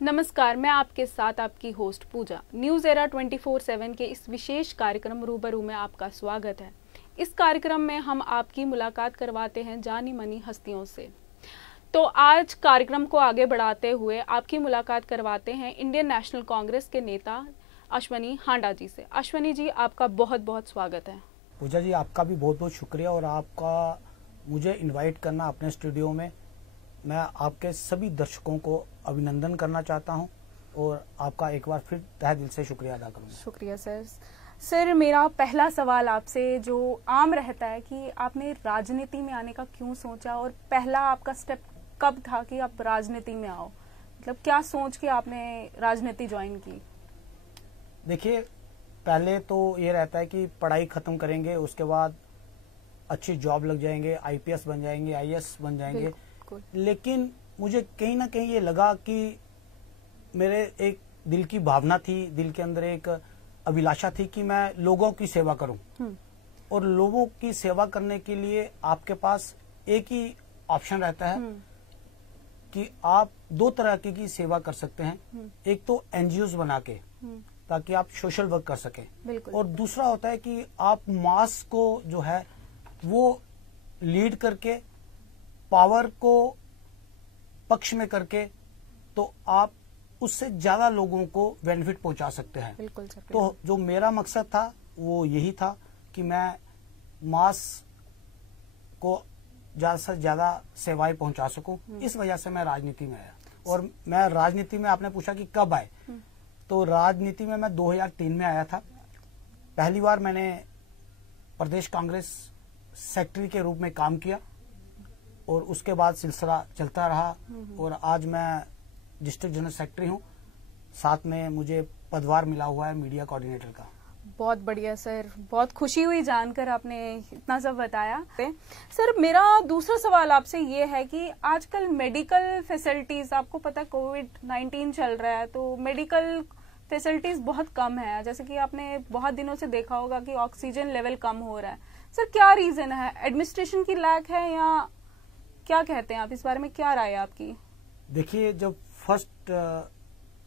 नमस्कार, मैं आपके साथ आपकी होस्ट पूजा। न्यूज़ एरा 24/7 के इस विशेष कार्यक्रम रूबरू में आपका स्वागत है। इस कार्यक्रम में हम आपकी मुलाकात करवाते हैं जानी मानी हस्तियों से। तो आज कार्यक्रम को आगे बढ़ाते हुए आपकी मुलाकात करवाते हैं इंडियन नेशनल कांग्रेस के नेता अश्वनी हांडा जी से। अश्वनी जी, आपका बहुत बहुत स्वागत है। पूजा जी, आपका भी बहुत बहुत शुक्रिया और आपका मुझे इनवाइट करना अपने स्टूडियो में। मैं आपके सभी दर्शकों को अभिनंदन करना चाहता हूं और आपका एक बार फिर तहे दिल से शुक्रिया अदा करूंगा। शुक्रिया सर, मेरा पहला सवाल आपसे जो आम रहता है कि आपने राजनीति में आने का क्यों सोचा और पहला आपका स्टेप कब था कि आप राजनीति में आओ? मतलब क्या सोच के आपने राजनीति ज्वाइन की? देखिए, पहले तो ये रहता है कि पढ़ाई खत्म करेंगे, उसके बाद अच्छी जॉब लग जाएंगे, आईपीएस बन जाएंगे, आईएएस बन जाएंगे। लेकिन मुझे कहीं ना कहीं ये लगा कि मेरे एक दिल की भावना थी, दिल के अंदर एक अभिलाषा थी कि मैं लोगों की सेवा करूं। और लोगों की सेवा करने के लिए आपके पास एक ही ऑप्शन रहता है कि आप दो तरह की सेवा कर सकते हैं। एक तो एनजीओज बना के ताकि आप सोशल वर्क कर सकें, और दूसरा होता है कि आप मास को जो है वो लीड करके, पावर को पक्ष में करके, तो आप उससे ज्यादा लोगों को बेनिफिट पहुंचा सकते हैं। तो जो मेरा मकसद था वो यही था कि मैं मास को ज्यादा से ज्यादा सेवाएं पहुंचा सकूं। इस वजह से मैं राजनीति में आया। और मैं राजनीति में, आपने पूछा कि कब आए, तो राजनीति में मैं 2003 में आया था। पहली बार मैंने प्रदेश कांग्रेस सेक्रेटरी के रूप में काम किया और उसके बाद सिलसिला चलता रहा और आज मैं डिस्ट्रिक्ट जनरल सेक्रेटरी हूँ। साथ में मुझे पदभार मिला हुआ है मीडिया कोऑर्डिनेटर का। बहुत बढ़िया सर, बहुत खुशी हुई जानकर आपने इतना सब बताया। सर, मेरा दूसरा सवाल आपसे ये है कि आजकल मेडिकल फैसिलिटीज, आपको पता है कोविड-19 चल रहा है तो मेडिकल फैसिलिटीज बहुत कम है। जैसे कि आपने बहुत दिनों से देखा होगा कि ऑक्सीजन लेवल कम हो रहा है। सर, क्या रीजन है? एडमिनिस्ट्रेशन की लैक है या क्या कहते हैं आप? इस बारे में क्या राय है आपकी? देखिए, जब फर्स्ट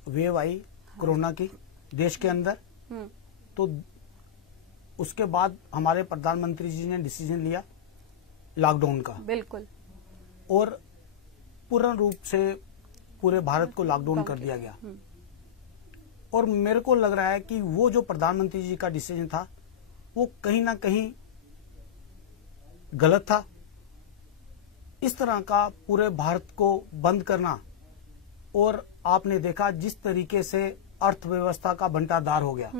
वेव आई कोरोना की देश के अंदर, तो उसके बाद हमारे प्रधानमंत्री जी ने डिसीजन लिया लॉकडाउन का। बिल्कुल। और पूर्ण रूप से पूरे भारत को लॉकडाउन कर दिया गया। और मेरे को लग रहा है कि वो जो प्रधानमंत्री जी का डिसीजन था वो कहीं ना कहीं गलत था। इस तरह का पूरे भारत को बंद करना, और आपने देखा जिस तरीके से अर्थव्यवस्था का बंटाधार हो गया।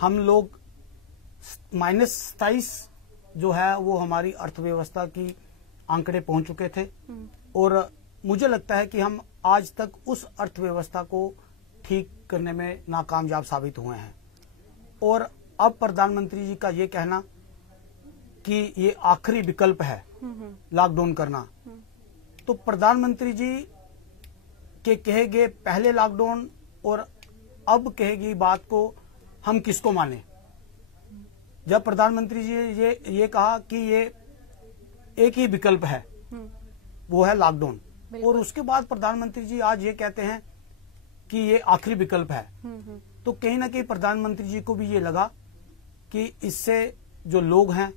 हम लोग -27 जो है वो हमारी अर्थव्यवस्था की आंकड़े पहुंच चुके थे, और मुझे लगता है कि हम आज तक उस अर्थव्यवस्था को ठीक करने में नाकामयाब साबित हुए हैं। और अब प्रधानमंत्री जी का ये कहना कि ये आखिरी विकल्प है लॉकडाउन करना, तो प्रधानमंत्री जी के कहे गए पहले लॉकडाउन और अब कहे गई बात को हम किसको माने? जब प्रधानमंत्री जी ये कहा कि ये एक ही विकल्प है, वो है लॉकडाउन, और उसके बाद प्रधानमंत्री जी आज ये कहते हैं कि ये आखिरी विकल्प है, तो कहीं ना कहीं प्रधानमंत्री जी को भी ये लगा कि इससे जो लोग हैं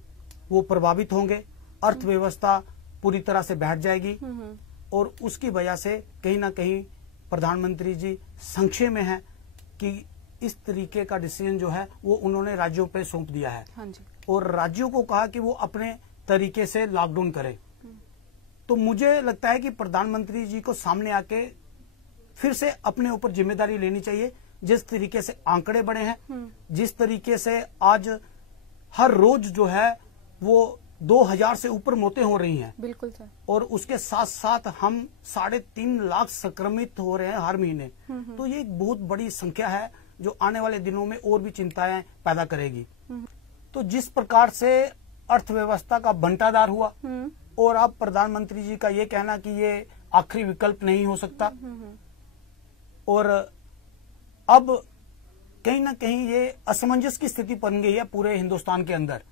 वो प्रभावित होंगे, अर्थव्यवस्था पूरी तरह से बैठ जाएगी, और उसकी वजह से कहीं ना कहीं प्रधानमंत्री जी संशय में है कि इस तरीके का डिसीजन जो है वो उन्होंने राज्यों पे सौंप दिया है। हाँ जी। और राज्यों को कहा कि वो अपने तरीके से लॉकडाउन करें। तो मुझे लगता है कि प्रधानमंत्री जी को सामने आके फिर से अपने ऊपर जिम्मेदारी लेनी चाहिए। जिस तरीके से आंकड़े बढ़े हैं, जिस तरीके से आज हर रोज जो है वो 2000 से ऊपर मौतें हो रही हैं। बिल्कुल सर। और उसके साथ साथ हम 3.5 लाख संक्रमित हो रहे हैं हर महीने। तो ये एक बहुत बड़ी संख्या है जो आने वाले दिनों में और भी चिंताएं पैदा करेगी। तो जिस प्रकार से अर्थव्यवस्था का बंटाधार हुआ, और अब प्रधानमंत्री जी का ये कहना कि ये आखिरी विकल्प नहीं हो सकता, और अब कहीं ना कहीं ये असमंजस की स्थिति बन गई है पूरे हिंदुस्तान के अंदर।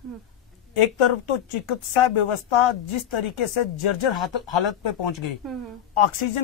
एक तरफ तो चिकित्सा व्यवस्था जिस तरीके से जर्जर हालत पे पहुंच गई, ऑक्सीजन